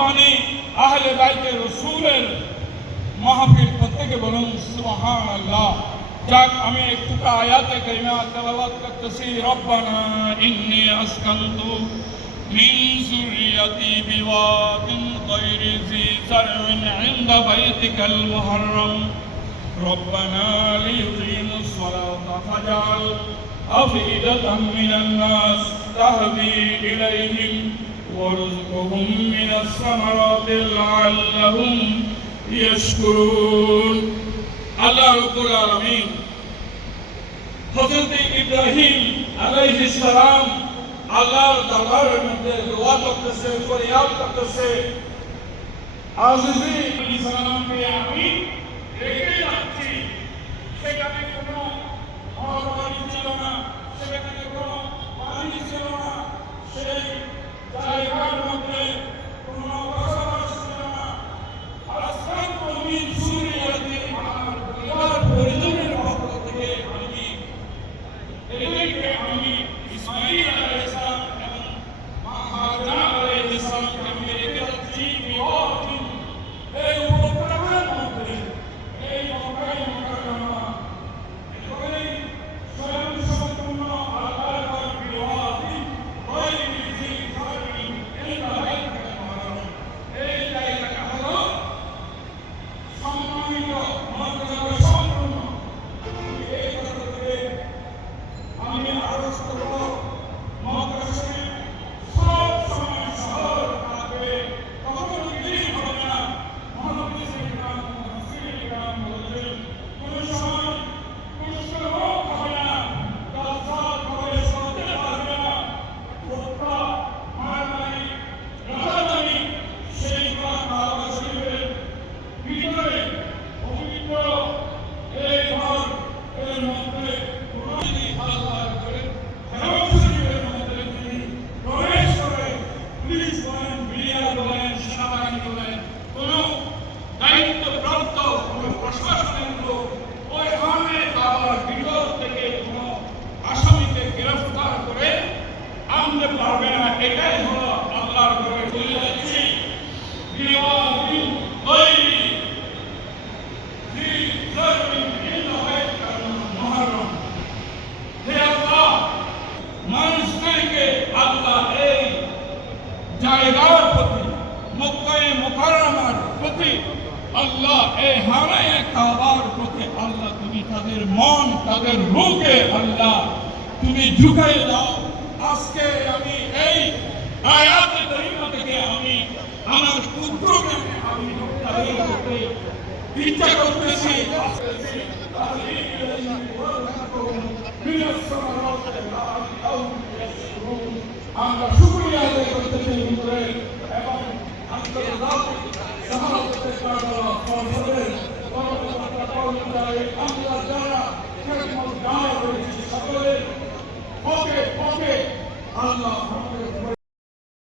মানে আহলে বাইতে রাসূলের মাহফিল প্রত্যেকে বলুন সুবহানাল্লাহ। যাক আমি একটু আয়াতে কারিমা তেলাওয়াত করতেছি। রব্বানা ইন্নী আসকানতু মিন যুররিয়াতি বিওয়াদিন গায়রি জি জার'ইন ইনদা বাইতিকাল মুহাররাম রব্বানা লিয়ুকিমুস সালাতা ফাজআল আফইদাতাম মিনান নাস তাহদি ইলাইহিম ওয়ারযুকহুম মিনাস সামারাতি লাআল্লাহুম ইয়াশকুরুন। আল্লাহ রাব্বুল আলামিন হযরত ইব্রাহিম আলাইহিস সালাম আল্লাহর দরবারের মধ্যে দোয়া করতেছে, ফরিয়াদ করতেছে, আজিজি আলাইহিস সালামকে আমি রেখে যাচ্ছি। সেখানে কোনো মহামারী ছিল না, সেখানে কোনো পানি ছিল না, সেই জায়গার মধ্যে কোনো বসবাস ছিল না। আসমান জমিন সূর্যাদি আমার পরিবার পরিজনের পক্ষ থেকে আমি এদেরকে আমি ইসমাঈল আলাইহিস সালাম এবং মা হাজরা আলাইহিস সালামকে আমি রেখে যাচ্ছি। বিওয়াদিন এই উপত্যকার মধ্যে, এই মক্কায় মুকাররমা একেবারেই স্বয়ংসম্পূর্ণ আল্লাহর ঘর। বিওয়াদিন গায়রি জি জার'ইন ইনদা বাইতিকাল মুহাররাম, এই জায়গাটা হলো সম্মানিত মর্যাদা সম্পন্ন। এই কথা থেকে আমি আরজ করব, মক্কা শরীফ সব সময় শহর থাকবে, কখনো বিলীন হবে না। মুহাদ্দিস ইকরাম মুফাসসির ইকরাম বলেছেন কোন সময় কুষ্ঠ রোগ হবে না, কালসার প্রবেশ করতে পারবে না, হত্যা মারামারি রাহাজানি সেই কাবা শরীফের ভিতরে পবিত্র এই ঘর এর মধ্যে যদি আল্লাহ করেন কাবা শরীফের মধ্যে যদি প্রবেশ করে, পুলিশ বলেন, মিডিয়া বলেন, সেনাবাহিনী বলেন, কোনো দায়িত্বপ্রাপ্ত কোনো প্রশাসনের লোক ওই হামে কাবার ভিতর থেকে কোনো আসামিকে গ্রেফতার করে আনতে পারবে না। এটাই হলো আল্লাহর ঘরে বলে যাচ্ছি। বিওয়াদিন গায়রি জি জার'ইন ইনদা বাইতিকাল মুহাররাম। হে আল্লাহ, মানুষদেরকে আল্লাহ এই জায়গার প্রতি, মক্কায়ে মুকাররমার প্রতি, আল্লাহ এই হামে কাবার প্রতি আল্লাহ তুমি তাদের মন, তাদের রূহকে আল্লাহ তুমি ঝুঁকিয়ে দাও। আজকে আমি এই আয়াতে কারিমা থেকে আমি আমার পুত্রকে আমি তাদের করতে ইচ্ছা করতেছি। আমরা শুকরিয়া আদায় করতেছি হুজুরের এবং আন্তর্জাতিক সহায়তার সংসদের কর্মকর্তা কর্মচারী আমরা যারা খেদমত দান করেছি সকলের পক্ষে আল্লাহ